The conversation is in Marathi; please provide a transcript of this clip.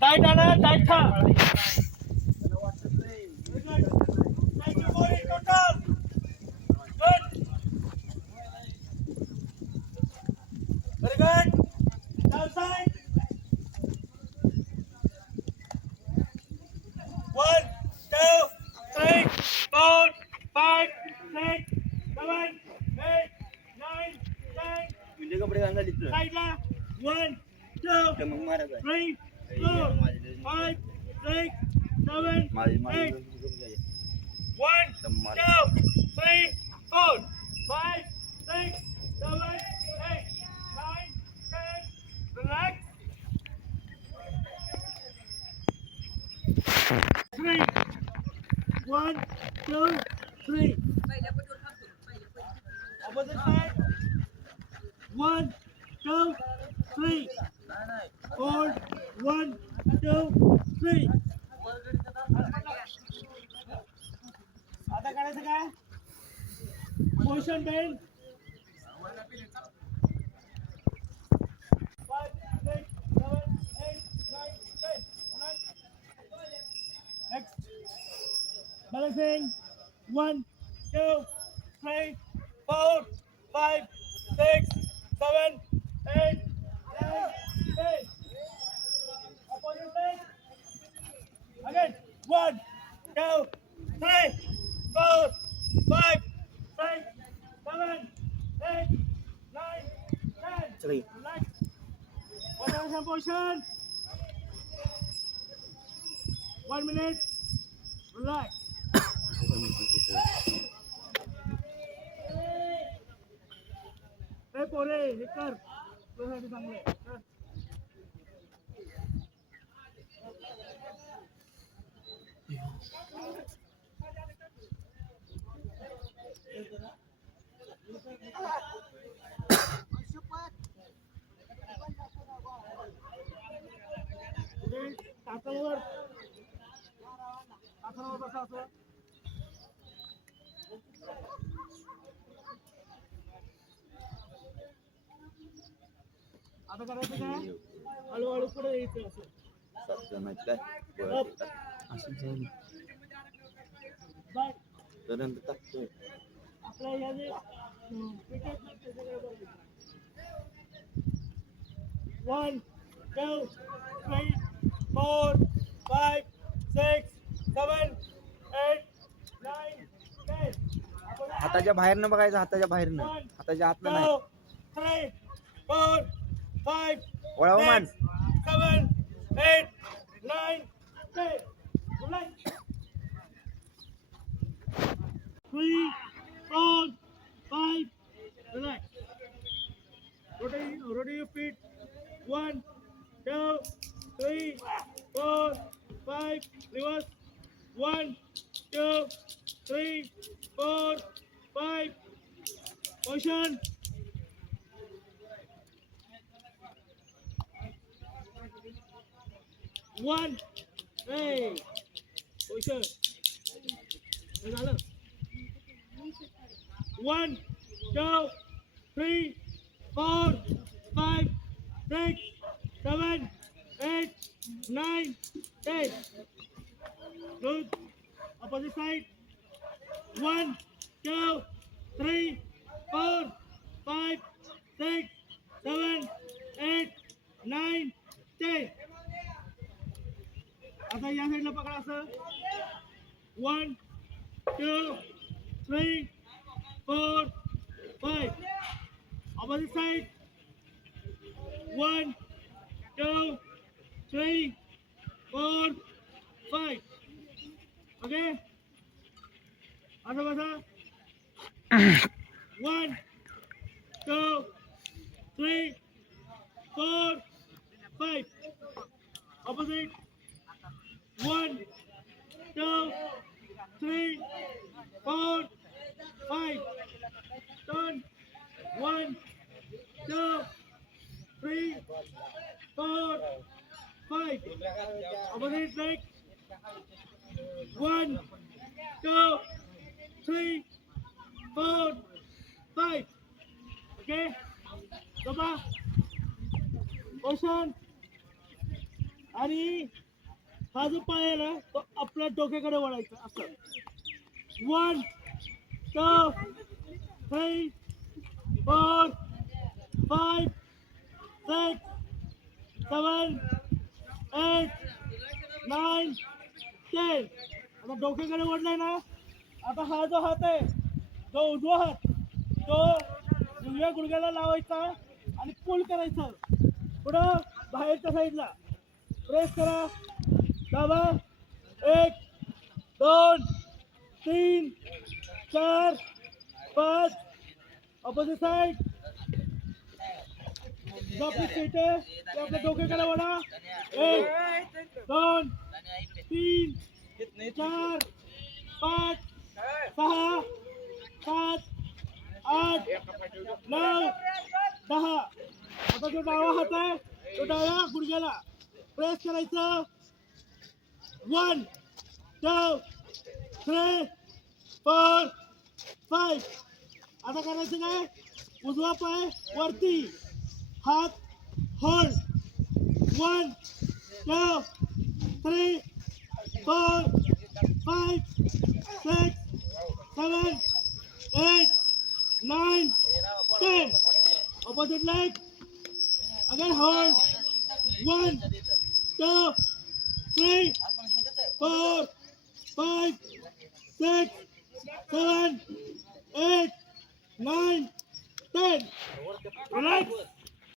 टाइट आना, टाइट था. Very good. Outside. 1, 2, 3, 4, 5, 6, 7, 8, 9, 10. म्हणजे कपडे घालणार इथं. Saidla. 1, 2, तर मग मारायचं आहे. 3, 4, 5, 6, 7, माझी 8. करून घ्यायची. 1, 2, 3, 4, 5, 6, 7, 8, 9, 10. Relax. 3. 1, 2, 3. Opposite side. 1, 2, 3. 4, 1, 2, 3. आता करायचं काय? Position bend. 5, 6, 7, 8, 9, 10. Next. Balancing. 1, 2, 3, 4, 5, 6, 7, 8, 9, 10. Opposite side. Again. 1, 2, 3, 4, 5, 6, 7, 8, 9, 10. सगळी. Relax. One position. 1 minute. Relax. ए पोरे हे कर तुझ्यासाठी चांगलं आहे. कर. पुढे टाकावर बसा असं. आता करायचं काय? हळूहळू पुढे यायचं असं. Up. असं जाईल. बाय. त्यानंतर टाकतोय. आपल्या ह्या जे क्रिकेट मॅच त्याच्याकडे बघू. 1, 2, 3, 4, 5, 6, 7, 8, 9, 10. हाताच्या बाहेरनं बघायचं, हाताच्या बाहेरनं. 1, हाताच्या आतनं 2, नाही. 3, 4, 5, वळावं मान. 6, 7, 8, 9, 10. Relax. 3, 4, 5. Relax. Rotate your feet. 1, 2, 3, 4, 5. Reverse. 1, 2, 3, 4, 5. Position. 1. Hey. Position. हे झालं. 1, 2, 3, 4, 5, 6, 7, 8, 9, 10. Good. Opposite side. 1, 2, 3, 4, 5, 6, 7, 8, 9, 10. आता या साईडला पकडा असं. 1, 2, 3, 4, 5. Opposite side. 1, 2, 3, 4, 5. Okay? असं बसा. 1, 2, 3, 4, 5. Opposite. 1, 2, 3, 4, 5. Turn. 1, 2, 3, 4, 5. Opposite leg. 1, 2, 3, 4, 5. Okay? बाबा पोषण आणि हा जो पाय आहे ना तो आपल्या डोक्याकडे वळायचा असं 1 2 3 4 5 6 7 8 9 10 आता डोक्याकडे वळलाय ना आता हा जो हात आहे जो उजवा हात तो उजव्या गुडघ्याला लावायचा आणि पुल करायचं पुढं बाहेरच्या साईडला प्रेस करा दाबा 1 2 3 4 5 ऑपोजिट साइड जो आपली सीट आहे ते आपल्या डोक्याकडे वळा 1 2 3 4 5 6 7 8 9 10 आता जो डावा हात आहे तो डाव्या गुडघ्याला प्रेस करायचं 1 2 3 4 5 आता करायचं काय उजवा पाय वरती हात hold 1 2 3 4 5 6 7 8 9 10 opposite leg again hold 1 2 3 4 5 6 7 8 9 10 relax